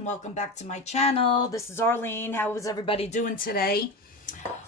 everyone, welcome back to my channel. This is Arlene. How is everybody doing today?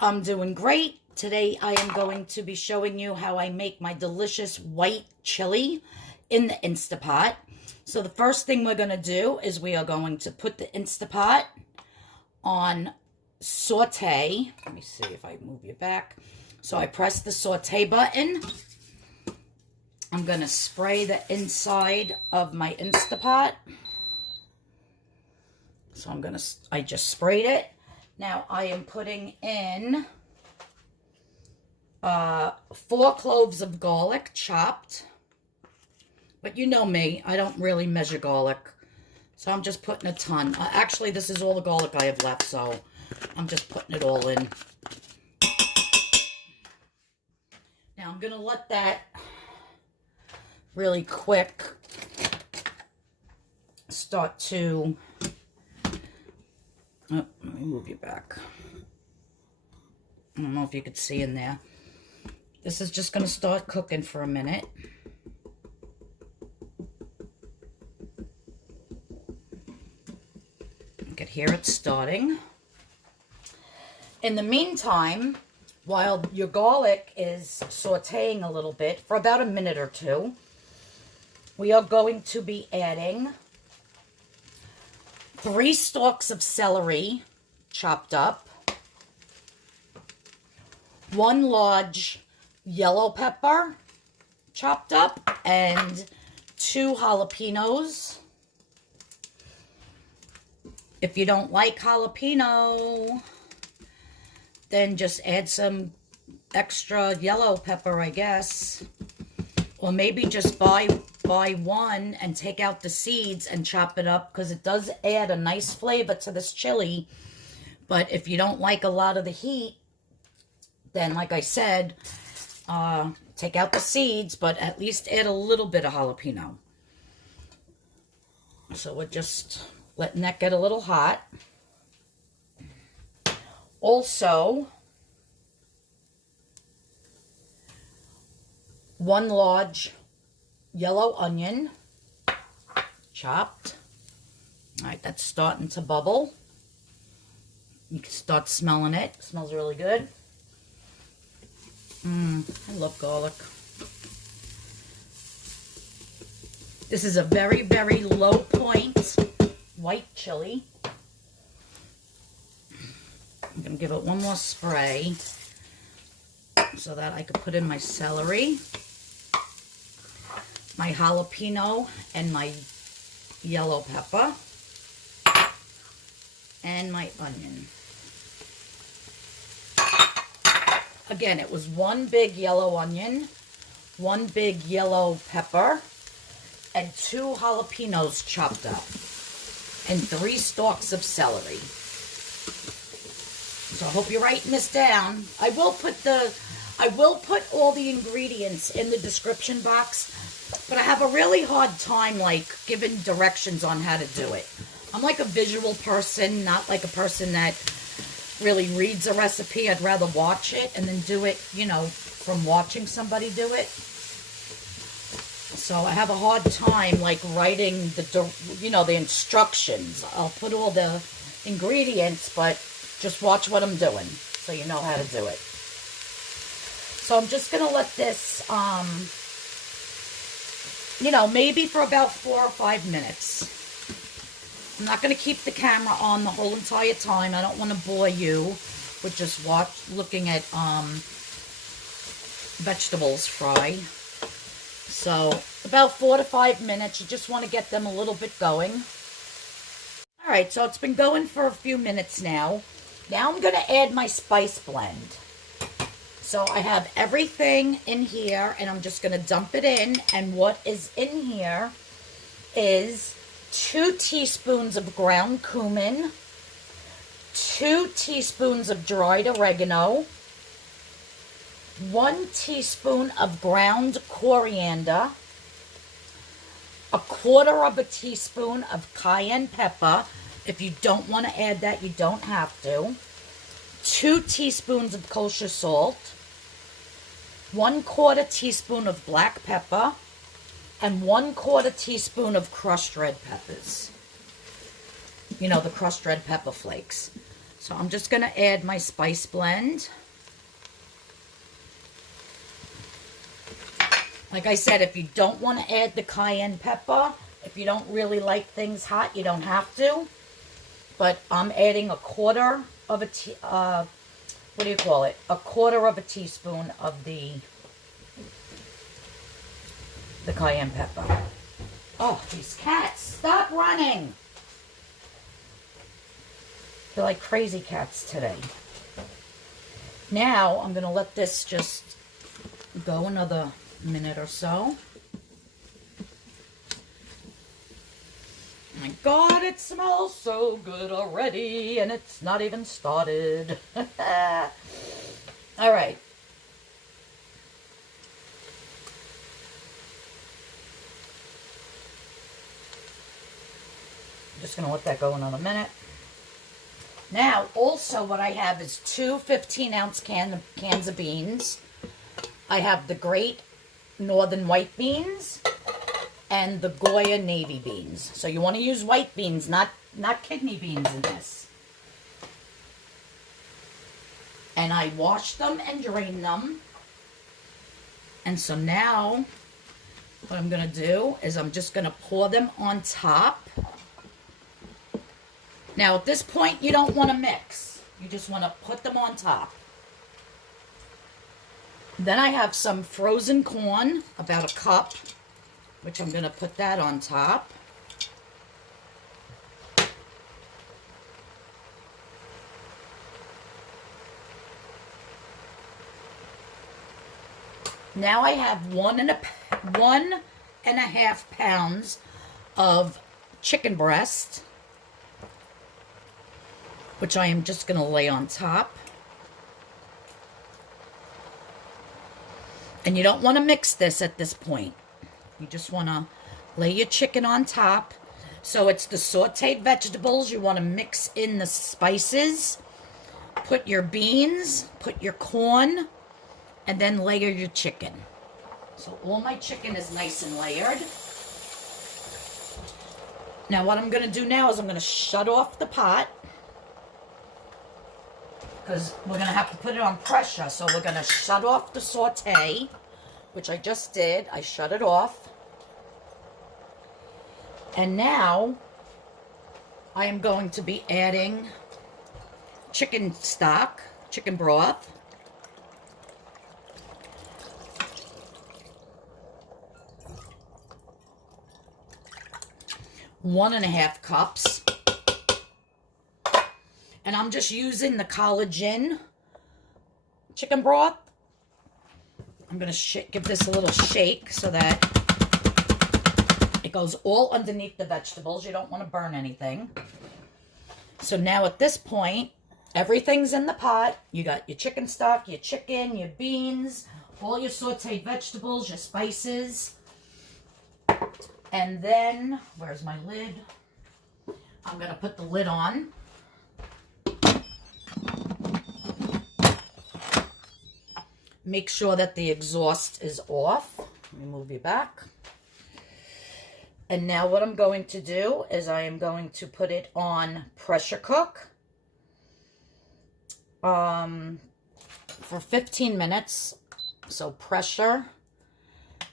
I'm doing great. Today I am going to be showing you how I make my delicious white chili in the Instapot. So the first thing we're going to do is we are going to put the Instapot on saute. Let me see if I move you back. So I press the saute button. I'm going to spray the inside of my Instapot. So I just sprayed it. Now I am putting in 4 cloves of garlic chopped. But you know me, I don't really measure garlic. So I'm just putting a ton. Actually, this is all the garlic I have left, so I'm just putting it all in. Now I'm going to let that really quick start to, let me move you back. I don't know if you could see in there. This is just going to start cooking for a minute. You can hear it starting. In the meantime, while your garlic is sauteing a little bit for about a minute or two, we are going to be adding 3 stalks of celery chopped up, 1 large yellow pepper chopped up, and 2 jalapenos. If you don't like jalapeno, then just add some extra yellow pepper, I guess. Or maybe just buy one and take out the seeds and chop it up, because it does add a nice flavor to this chili. But if you don't like a lot of the heat, then like I said, take out the seeds, but at least add a little bit of jalapeno. So we're just letting that get a little hot. Also, 1 large yellow onion, chopped. All right, that's starting to bubble. You can start smelling it. It smells really good. I love garlic. This is a very, very low point white chili. I'm going to give it one more spray so that I could put in my celery, my jalapeno, and my yellow pepper, and my onion. Again, it was 1 big yellow onion, 1 big yellow pepper, and 2 jalapenos chopped up, and 3 stalks of celery. So I hope you're writing this down. I will put all the ingredients in the description box, but I have a really hard time like giving directions on how to do it. I'm like a visual person, not like a person that really reads a recipe. I'd rather watch it and then do it, you know, from watching somebody do it. So I have a hard time like writing the instructions. I'll put all the ingredients, but just watch what I'm doing so you know how to do it. So I'm just going to let this, maybe for about 4 or 5 minutes. I'm not going to keep the camera on the whole entire time. I don't want to bore you with just looking at vegetables fry. So about 4 to 5 minutes. You just want to get them a little bit going. All right, so it's been going for a few minutes now. Now I'm going to add my spice blend. So I have everything in here, and I'm just going to dump it in. And what is in here is 2 teaspoons of ground cumin, 2 teaspoons of dried oregano, 1 teaspoon of ground coriander, 1/4 teaspoon of cayenne pepper. If you don't want to add that, you don't have to. 2 teaspoons of kosher salt, 1/4 teaspoon of black pepper, and 1/4 teaspoon of crushed red peppers. you know, the crushed red pepper flakes. So I'm just going to add my spice blend. Like I said, if you don't want to add the cayenne pepper, if you don't really like things hot, you don't have to. But I'm adding a quarter of a what do you call it? A quarter of a teaspoon of the cayenne pepper. Oh, these cats, stop running. They're like crazy cats today. Now, I'm going to let this just go another minute or so. My God, it smells so good already, and it's not even started. All right. I'm just going to let that go another minute. Now, also what I have is two 15-ounce cans of beans. I have the Great Northern White Beans and the Goya Navy Beans. So you want to use white beans, not kidney beans in this. And I washed them and drained them. And so now, what I'm going to do is I'm just going to pour them on top. Now, at this point, you don't want to mix. You just want to put them on top. Then I have some frozen corn, about a cup, which I'm going to put that on top. Now I have 1.5 pounds of chicken breast, which I am just going to lay on top. And you don't want to mix this at this point. You just want to lay your chicken on top. So it's the sauteed vegetables. You want to mix in the spices. Put your beans, put your corn, and then layer your chicken. So all my chicken is nice and layered. Now what I'm going to do now is I'm going to shut off the pot, because we're going to have to put it on pressure. So we're going to shut off the saute, which I just did. I shut it off. And now I am going to be adding chicken stock, chicken broth. One and a half cups. And I'm just using the collagen chicken broth. I'm going to give this a little shake so that it goes all underneath the vegetables. You don't want to burn anything. So now at this point, everything's in the pot. You got your chicken stock, your chicken, your beans, all your sauteed vegetables, your spices. And then, where's my lid? I'm going to put the lid on. Make sure that the exhaust is off. Let me move you back. And now what I'm going to do is I am going to put it on pressure cook for 15 minutes. So pressure.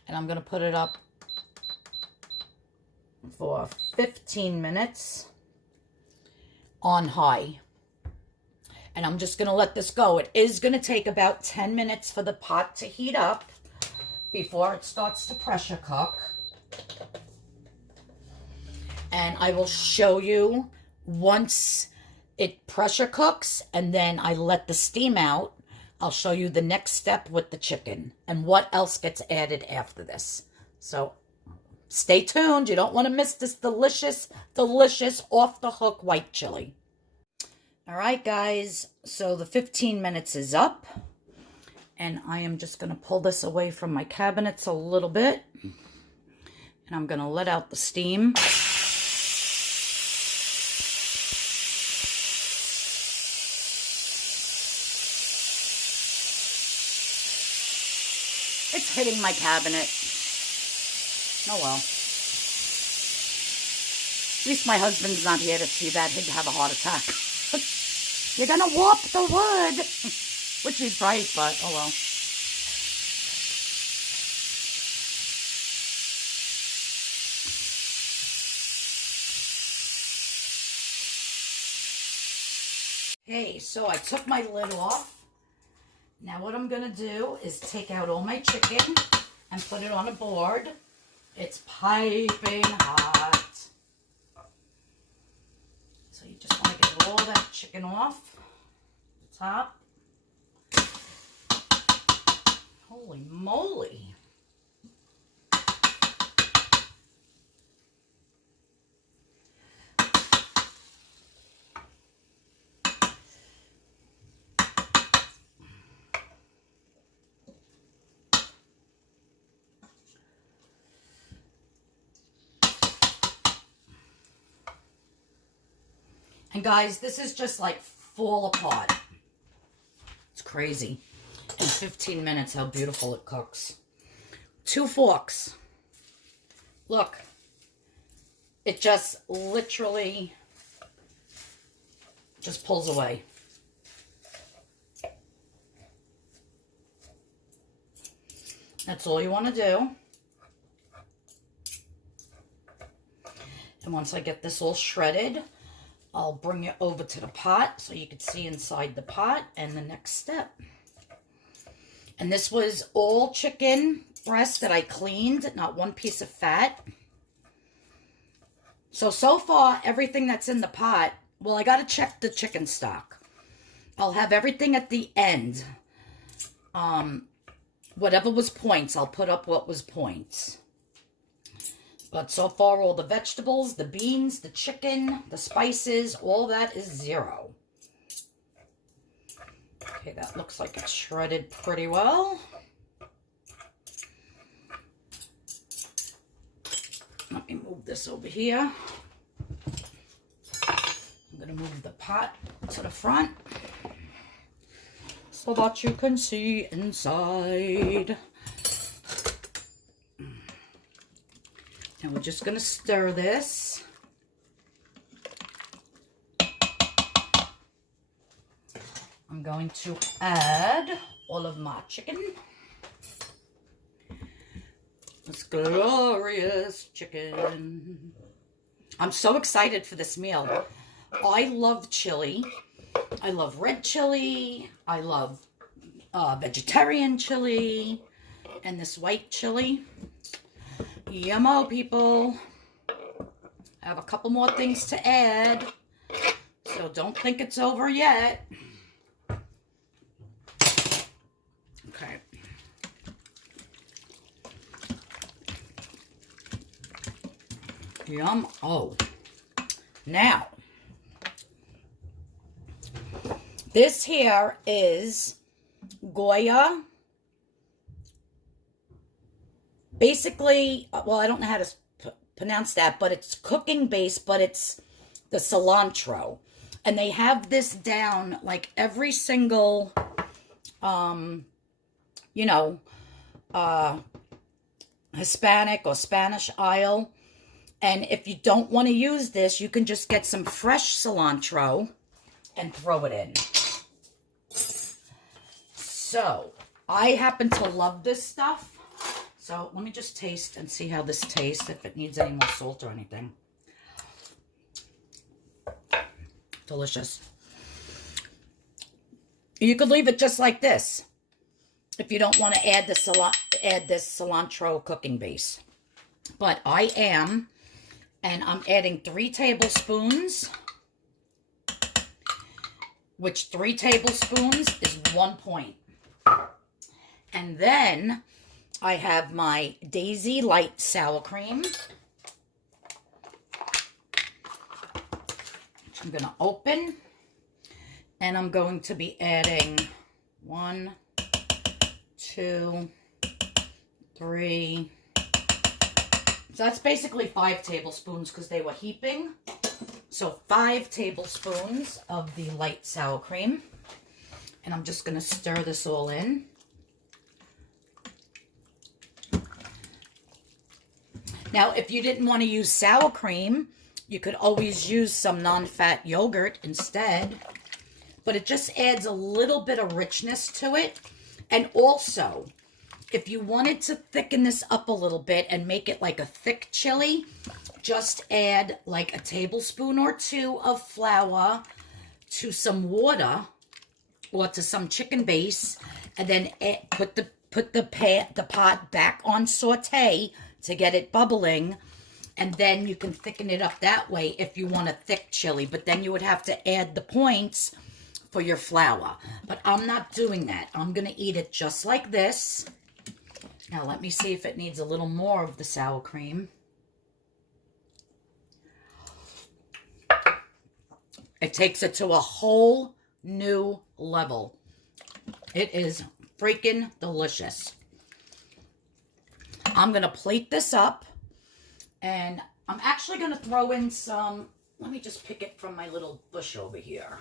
And I'm going to put it up for 15 minutes on high. And I'm just going to let this go. It is going to take about 10 minutes for the pot to heat up before it starts to pressure cook. And I will show you once it pressure cooks and then I let the steam out. I'll show you the next step with the chicken and what else gets added after this. So stay tuned. You don't want to miss this delicious, delicious off the hook white chili. All right, guys, so the 15 minutes is up, and I am just going to pull this away from my cabinets a little bit, and I'm going to let out the steam. It's hitting my cabinet. Oh, well. At least my husband's not here to see that. He'd have a heart attack. You're going to warp the wood. Which he's right, but oh well. Okay, so I took my lid off. Now what I'm going to do is take out all my chicken and put it on a board. It's piping hot. So you just want to get all that chicken off the top. Holy moly. And guys, this is just like fall apart. It's crazy. In 15 minutes, how beautiful it cooks. 2 forks. Look. It just literally just pulls away. That's all you want to do. And once I get this all shredded, I'll bring it over to the pot so you can see inside the pot and the next step. And this was all chicken breast that I cleaned, not one piece of fat. So far, everything that's in the pot, well, I got to check the chicken stock. I'll have everything at the end. Whatever was points, I'll put up what was points. But so far, all the vegetables, the beans, the chicken, the spices, all that is 0. Okay, that looks like it's shredded pretty well. Let me move this over here. I'm going to move the pot to the front so that you can see inside. And we're just going to stir this. I'm going to add all of my chicken. This glorious chicken. I'm so excited for this meal. I love chili. I love red chili. I love vegetarian chili. And this white chili. Yummo, people. I have a couple more things to add, so don't think it's over yet. Okay. Yum. Oh. Now, this here is Goya. Basically, well, I don't know how to pronounce that, but it's cooking base, but it's the cilantro. And they have this down like every single, you know, Hispanic or Spanish aisle. And if you don't want to use this, you can just get some fresh cilantro and throw it in. So, I happen to love this stuff. So let me just taste and see how this tastes, if it needs any more salt or anything. Delicious. You could leave it just like this if you don't want to add this cilantro cooking base. But I am, and I'm adding 3 tablespoons, which 3 tablespoons is 1 point. And then I have my Daisy Light Sour Cream, which I'm going to open, and I'm going to be adding 1, 2, 3. So that's basically 5 tablespoons because they were heaping. So 5 tablespoons of the light sour cream. And I'm just going to stir this all in. Now, if you didn't want to use sour cream, You could always use some non-fat yogurt instead, but it just adds a little bit of richness to it. And also, if you wanted to thicken this up a little bit and make it like a thick chili, just add like a tablespoon or two of flour to some water or to some chicken base, and then put the pot back on saute to get it bubbling, and then you can thicken it up that way if you want a thick chili. But then you would have to add the points for your flour. But I'm not doing that. I'm going to eat it just like this. Now let me see if it needs a little more of the sour cream. It takes it to a whole new level. It is freaking delicious. I'm going to plate this up, and I'm actually going to throw in some, let me just pick it from my little bush over here.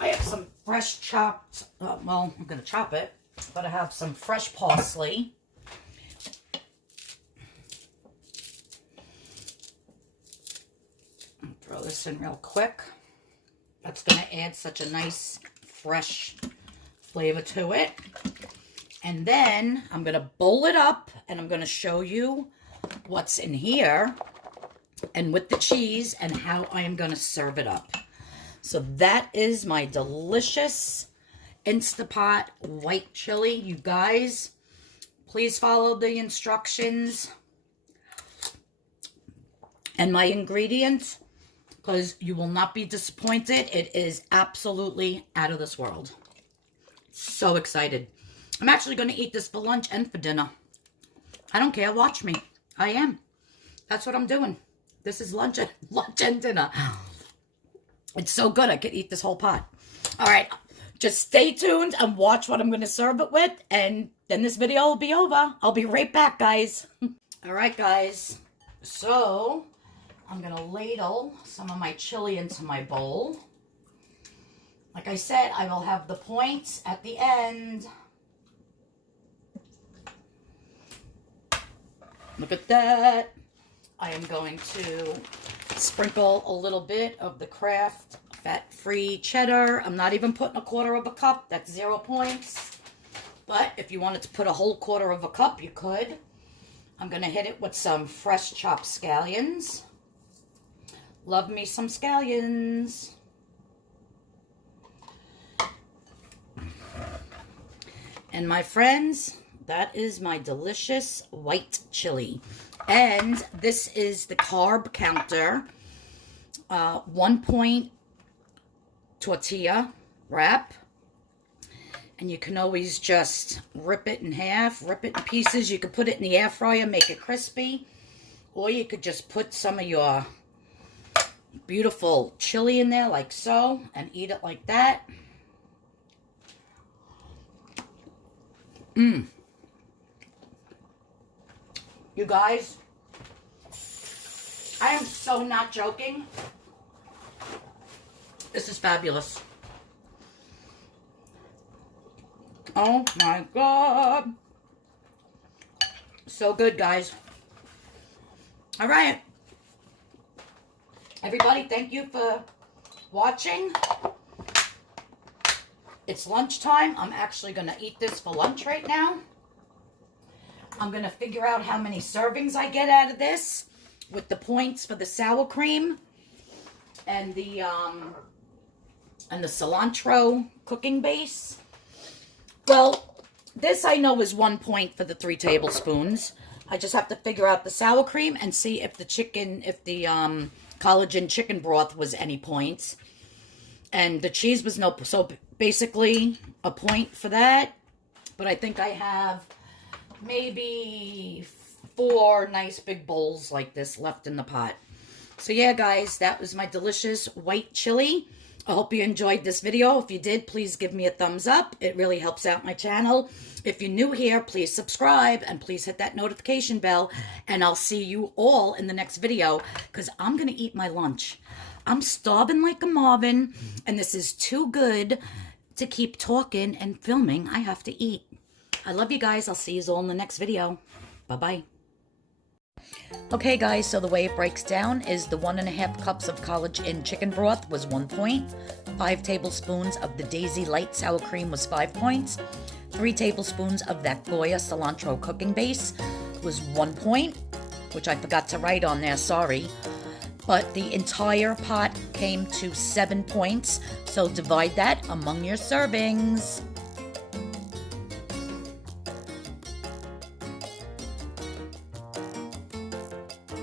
I have some fresh chopped, well, I'm going to chop it, but I have some fresh parsley. Throw this in real quick. That's going to add such a nice, fresh flavor to it. And then I'm going to bowl it up, and I'm going to show you what's in here and with the cheese and how I am going to serve it up. So that is my delicious Instapot white chili. You guys, please follow the instructions and my ingredients, because you will not be disappointed. It is absolutely out of this world. So excited. I'm actually going to eat this for lunch and for dinner. I don't care. Watch me. I am. That's what I'm doing. This is lunch and dinner. It's so good. I could eat this whole pot. All right. Just stay tuned and watch what I'm going to serve it with, and then this video will be over. I'll be right back, guys. All right, guys. So I'm going to ladle some of my chili into my bowl. Like I said, I will have the points at the end. Look at that. I am going to sprinkle a little bit of the Kraft fat-free cheddar. I'm not even putting 1/4 cup. That's 0 points. But if you wanted to put a whole 1/4 cup, you could. I'm going to hit it with some fresh chopped scallions. Love me some scallions. And my friends, that is my delicious white chili. And this is the carb counter. 1 point tortilla wrap. And you can always just rip it in half, rip it in pieces. You could put it in the air fryer, make it crispy. Or you could just put some of your beautiful chili in there like so and eat it like that. You guys, I am so not joking. This is fabulous. Oh my God. So good, guys. All right. Everybody, thank you for watching. It's lunchtime. I'm actually going to eat this for lunch right now. I'm going to figure out how many servings I get out of this with the points for the sour cream and the cilantro cooking base. Well, this I know is 1 point for the 3 tablespoons. I just have to figure out the sour cream and see if the collagen chicken broth was any points. And the cheese was no, so basically a point for that. But I think I have maybe 4 nice big bowls like this left in the pot. So yeah, guys, that was my delicious white chili. I hope you enjoyed this video. If you did, please give me a thumbs up. It really helps out my channel. If you're new here, please subscribe and please hit that notification bell. And I'll see you all in the next video because I'm going to eat my lunch. I'm starving like a Marvin, and this is too good to keep talking and filming. I have to eat. I love you guys. I'll see you all in the next video. Bye-bye. Okay guys, so the way it breaks down is the 1.5 cups of college inn chicken broth was 1 point, 5 tablespoons of the Daisy light sour cream was 5 points, 3 tablespoons of that Goya cilantro cooking base was 1 point, which I forgot to write on there, sorry. But the entire pot came to 7 points, so divide that among your servings.